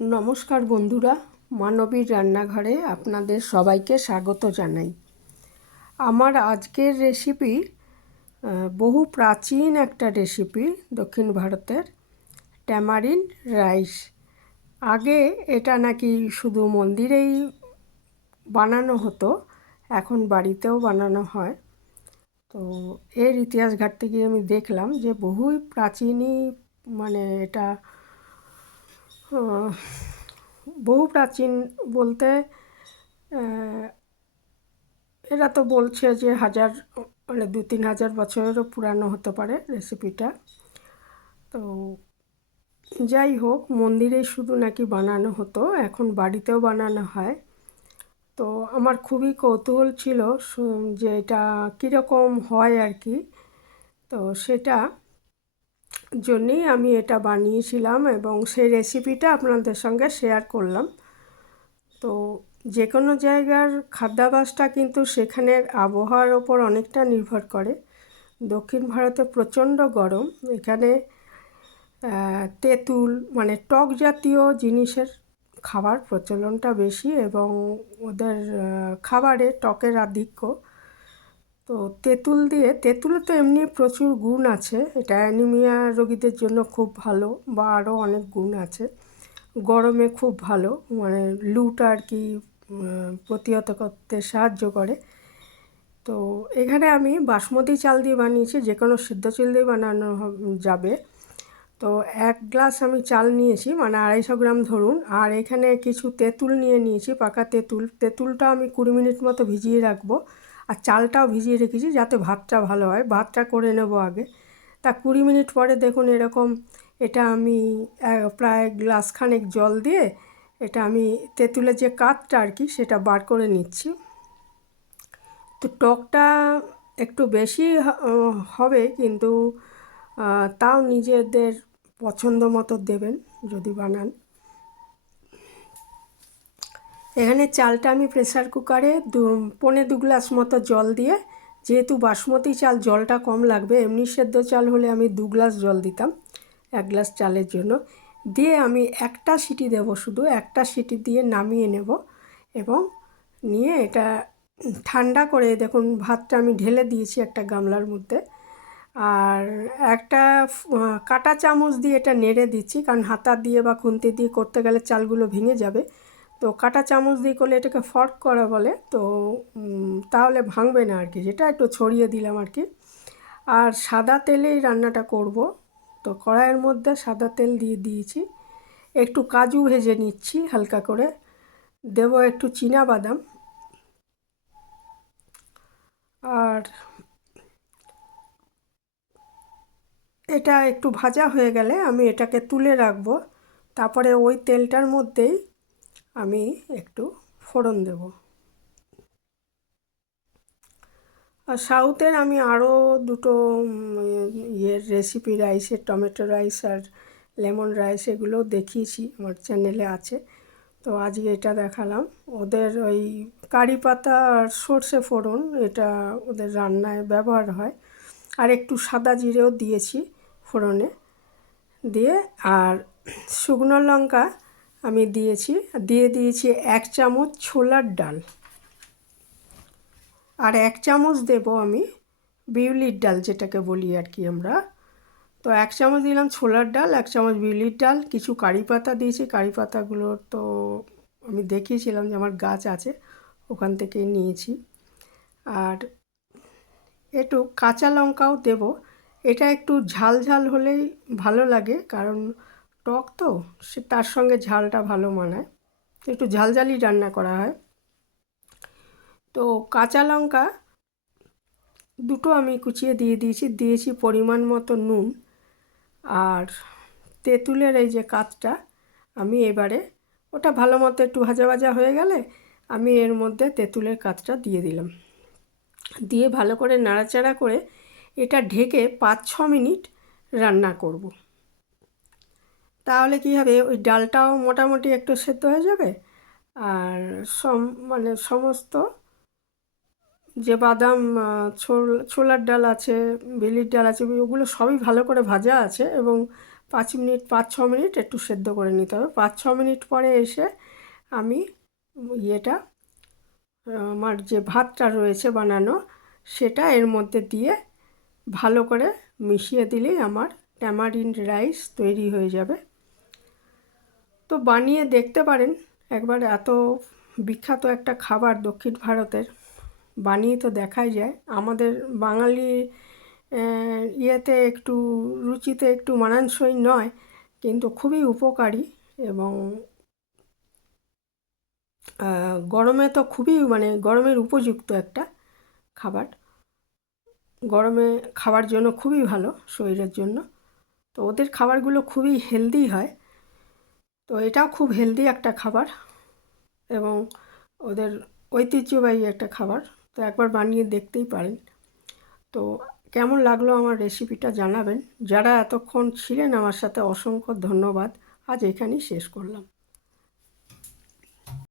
নমস্কার বন্ধুরা, মানবীর রান্নাঘরে আপনাদের সবাইকে স্বাগত জানাই। আমার আজকের রেসিপি বহু প্রাচীন একটা রেসিপি, দক্ষিণ ভারতের ট্যামারিন্ড রাইস। আগে এটা নাকি শুধু মন্দিরেই বানানো হতো, এখন বাড়িতেও বানানো হয়। তো এর ইতিহাস ঘাঁটতে গিয়ে আমি দেখলাম যে বহুই প্রাচীনই, মানে এটা বহু প্রাচীন বলতে এরা তো বলছে যে মানে 2-3 হাজার বছরেরও পুরানো হতে পারে রেসিপিটা। তো যাই হোক, মন্দিরেই শুধু নাকি বানানো হতো, এখন বাড়িতেও বানানো হয়। তো আমার খুবই কৌতূহল ছিল যে এটা কীরকম হয় আর কি। তো সেটা জন্যেই আমি এটা বানিয়েছিলাম এবং সেই রেসিপিটা আপনাদের সঙ্গে শেয়ার করলাম। তো যে কোনো জায়গার খাদ্যাভ্যাসটা কিন্তু সেখানের আবহাওয়ার ওপর অনেকটা নির্ভর করে। দক্ষিণ ভারতে প্রচণ্ড গরম, এখানে তেঁতুল মানে টক জাতীয় জিনিসের খাবার প্রচলনটা বেশি এবং ওদের খাবারে টকের আধিক্য। তো তেঁতুলে তো এমনি প্রচুর গুণ আছে, এটা অ্যানিমিয়া রোগীদের জন্য খুব ভালো, বা আরও অনেক গুণ আছে। গরমে খুব ভালো, মানে লুটা আর কি প্রতিহত করতে সাহায্য করে। তো এখানে আমি বাসমতি চাল দিয়ে বানিয়েছি, যে কোনো সিদ্ধ চাল দিয়ে বানানো যাবে। তো 1 গ্লাস আমি চাল নিয়েছি, মানে 250 গ্রাম ধরুন। আর এখানে কিছু তেঁতুল নিয়েছি, পাকা তেঁতুলটা আমি 20 মিনিট মতো ভিজিয়ে রাখবো। আর চালটাও ভিজিয়ে রেখেছি যাতে ভাতটা ভালো হয়। ভাতটা করে নেব আগে। তা 20 মিনিট পরে দেখুন এরকম, এটা আমি প্রায় গ্লাসখানেক জল দিয়ে এটা আমি তেঁতুলের যে কাঠটা আর কি সেটা বার করে নিচ্ছি। তো টকটা একটু বেশি হবে, কিন্তু তাও নিজেদের পছন্দ মতো দেবেন যদি বানান। এখানে চালটা আমি প্রেসার কুকারে 2.25 গ্লাস মতো জল দিয়ে, যেহেতু বাসমতি চাল জলটা কম লাগবে, এমনি সেদ্ধ চাল হলে আমি 2 গ্লাস জল দিতাম 1 গ্লাস চালের জন্য, দিয়ে আমি একটা সিটি দেব, শুধু একটা সিটি দিয়ে নামিয়ে নেব। এবং নিয়ে এটা ঠান্ডা করে, দেখুন ভাতটা আমি ঢেলে দিয়েছি একটা গামলার মধ্যে। আর একটা কাঁটা চামচ দিয়ে এটা নেড়ে দিচ্ছি, কারণ হাতা দিয়ে বা খুন্তি দিয়ে করতে গেলে চালগুলো ভেঙে যাবে। তো কাঁটা চামচ দিয়ে করলে এটাকে ফর্ক করা বলে, তো তাহলে ভাঙবে না আর কি, যেটা একটু ছড়িয়ে দিলাম আর কি। আর সাদা তেলেই রান্নাটা করব। তো কড়াইয়ের মধ্যে সাদা তেল দিয়ে দিয়েছি, একটু কাজু ভেজে নিচ্ছি হালকা করে, দেব একটু বাদাম। আর এটা একটু ভাজা হয়ে গেলে আমি এটাকে তুলে রাখবো। তারপরে ওই তেলটার মধ্যেই আমি একটু ফোড়ন দেব। আর সাউথের আমি আরও দুটো রেসিপি, রাইসের, টমেটো রাইস আর লেমন রাইস, এগুলো দেখিয়েছি, আমার চ্যানেলে আছে। তো আজকে এটা দেখালাম। ওদের ওই কারি পাতা আর সর্ষে ফোড়ন, এটা ওদের রান্নায় ব্যবহার হয়। আর একটু সাদা জিরেও দিয়েছি ফোড়নে দিয়ে। আর শুকনো লঙ্কা আমি দিয়েছি 1 চামচ ছোলার ডাল। আর 1 চামচ দেব আমি বিউলির ডাল, যেটাকে বলি আর কি আমরা। তো 1 চামচ দিলাম ছোলার ডাল, 1 চামচ বিউলির ডাল, কিছু কারি পাতা দিয়েছি। কারি পাতাগুলো তো আমি দেখিয়েছিলাম যে আমার গাছ আছে, ওখান থেকেই নিয়েছি। আর একটু কাঁচা লঙ্কাও দেব। এটা একটু ঝাল ঝাল হলেই ভালো লাগে, কারণ টক তো, সে তার সঙ্গে ঝালটা ভালো মানায়, একটু ঝালঝালি রান্না করা হয়। তো কাঁচা লঙ্কা দুটো আমি কুচিয়ে দিয়েছি পরিমাণ মতো নুন। আর তেঁতুলের এই যে কাঠটা, আমি এবারে ওটা ভালো মতো একটু ভাজা ভাজা হয়ে গেলে আমি এর মধ্যে তেঁতুলের কাঠটা দিয়ে দিলাম, দিয়ে ভালো করে নাড়াচাড়া করে এটা ঢেকে 5-6 মিনিট রান্না করব। তাহলে কী হবে, ওই ডালটাও মোটামুটি একটু সেদ্ধ হয়ে যাবে। আর মানে সমস্ত যে বাদাম, ছোলার ডাল আছে, বিউলির ডাল আছে, ওগুলো সবই ভালো করে ভাজা আছে এবং 5-6 মিনিট একটু সেদ্ধ করে নিতে হবে। 5-6 মিনিট পরে এসে আমি ইয়েটা আমার যে ভাতটা রয়েছে বানানো সেটা এর মধ্যে দিয়ে ভালো করে মিশিয়ে দিলেই আমার ট্যামারিন্ড রাইস তৈরি হয়ে যাবে। তো বানিয়ে দেখতে পারেন একবার, এত বিখ্যাত একটা খাবার দক্ষিণ ভারতের, বানিয়ে তো দেখাই যায়। আমাদের বাঙালি ইয়েতে একটু রুচিতে একটু মানানসই নয়, কিন্তু খুবই উপকারী এবং গরমে তো খুবই মানে গরমের উপযুক্ত একটা খাবার। গরমে খাওয়ার জন্য খুবই ভালো শরীরের জন্য। তো ওদের খাবারগুলো খুবই হেলদি হয়, তো এটাও খুব হেলদি একটা খাবার এবং ওদের ঐতিহ্যবাহী একটা খাবার। তো একবার বানিয়ে দেখতেই পারেন। তো কেমন লাগলো আমার রেসিপিটা জানাবেন। যারা এতক্ষণ ছিলেন আমার সাথে অসংখ্য ধন্যবাদ। আজ এখানেই শেষ করলাম।